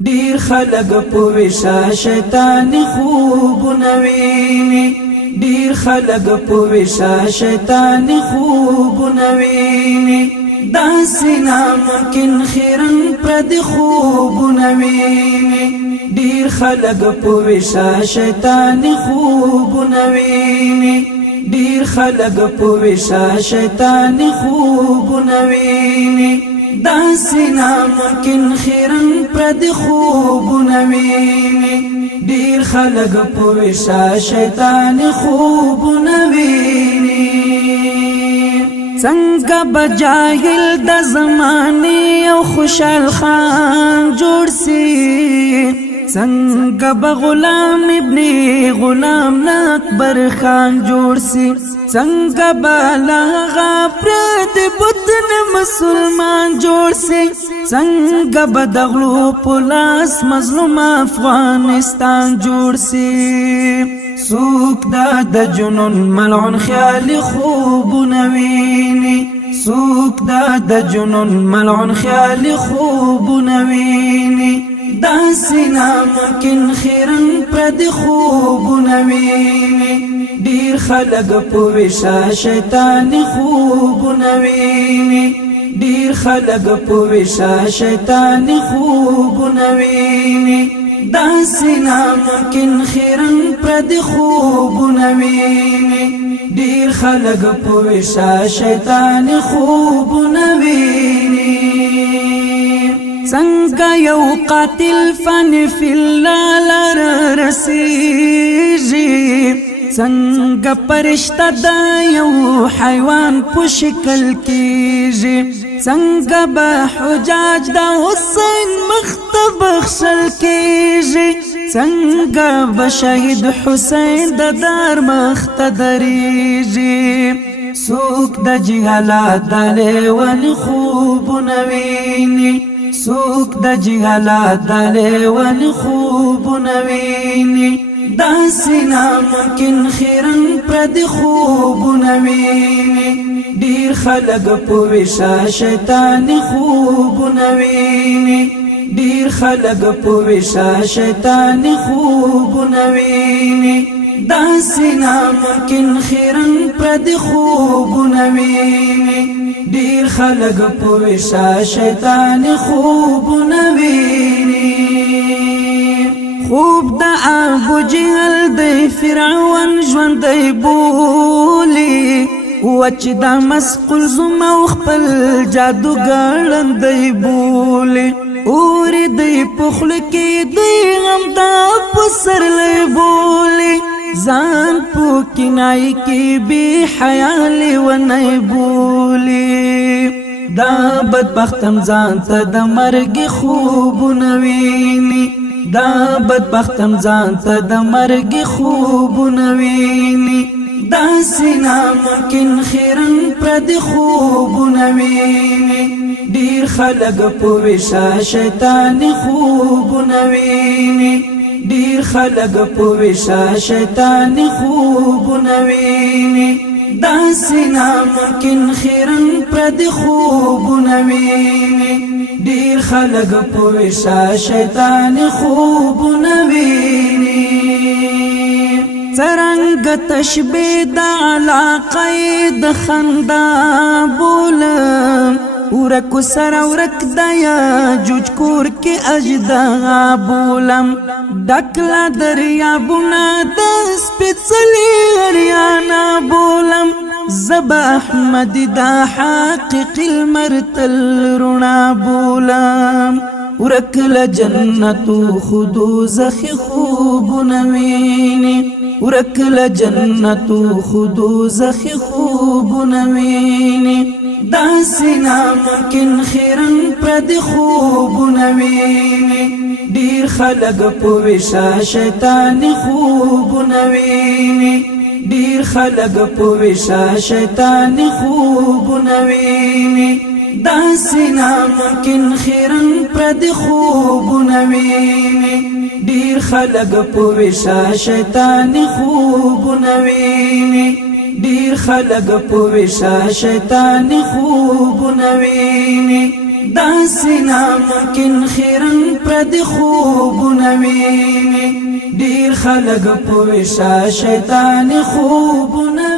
ډیر خلق په وشا شیطان خوبونه ویني ډیر خلق په وشا شیطان خوبونه ویني داسې ناممکن خیرن پر د خوبونه ویني ډیر خلق په وشا شیطان خوبونه ویني ډیر خلق په وشا شیطان خوبونه ویني داسې ناممکن خیرن پر د خوبونه ویني ډیر خلق په وشا شیطان خوبونه ویني څنګه بجاهل د زمانه او خوشحال خان جوړ سي څنګه بغلام ابن غلام اکبر خان جوړ سي څنګه بلغه پرد بطن مسلمان جوړ سي څنګه بدغلو پولاس مظلوم افغانستان جوړ سي سوک د جنون ملعون خیال خوبونه ویني سوک د جنون ملعون خیال خوبونه ویني داسې ناممکن خیرن پر د خوبونه ویني ډیر خلق په وشا شیطان خوبونه ویني ډیر خلق په وشا شیطان خوبونه ویني داسې ناممکن خیرن پر د خوبونه ویني ډیر خلق په وشا شیطان خوبونه ویني څنګه یو قاتل فن فی الله لار رسیږي څنګه پرشتہ د یو حیوان په شکل کېږي څنګه به حجاج د حسین مختب بخښل کېږي څنګه به شهید حسین د دار مخته درېږي څوک د جهالت د لیوني خوبونه ویني څوک د جهالت د لیوني خوبونه ویني داسې ناممکن خیرن پر د خوبونه ویني ډیر خلق په وشا شیطان خوبونه ویني ډیر خلق په وشا شیطان خوبونه ویني داسې ناممکن خیرن پر د خوبونه ویني ډیر خلق په وشا شیطان خوبونه ویني خوب د ابو جهل د فرعون ژوند بولی وچ د مسقل زما خپل جادو ګړندې بولی اور دې پخل کې دې غم د پسرلې بولی ځان په کنای کې به حیال ونې بولی دا بدبختم ځان ته د مرګ خوبونه ویني دا بدبختم ځان ته د مرګ خوبونه ویني داسې ناممکن خیرن پر د خوبونه ویني ډیر خلق په وشا شیطان خوبونه ویني ډیر خلق په وشا شیطان خوبونه ویني داسې ناممکن خیرن پر د خوبونه ویني ډیر خلق په وشا شیطان خوبونه ویني څرنګه تشبیه د علاقه د خندا بولم ورکو سره ورک د یاجوج کور کې اجدا بولم ډکلا دریابونه د سپېڅلي اریانا بولم زب احمد دا حقیق المرتل رڼا بولم ورکل جنتو خودو زخی خوبونه ویني ورکل جنتو خودو زخی خوبونه ویني داسې ناممکن خیرن پر د خوبونه ویني ډیر خلق په وشا شیطان خوبونه ویني ډیر خلق په وشا شیطان خوبونه ویني داسې ناممکن خیرن پر د خوبونه ویني ډیر خلق په وشا شیطان خوبونه ویني ډیر خلق په وشا شیطان خوبونه ویني داسنا ممکن خیرن پرد خوب نوینی دیر خلق پوشا شیطان خوب نوینی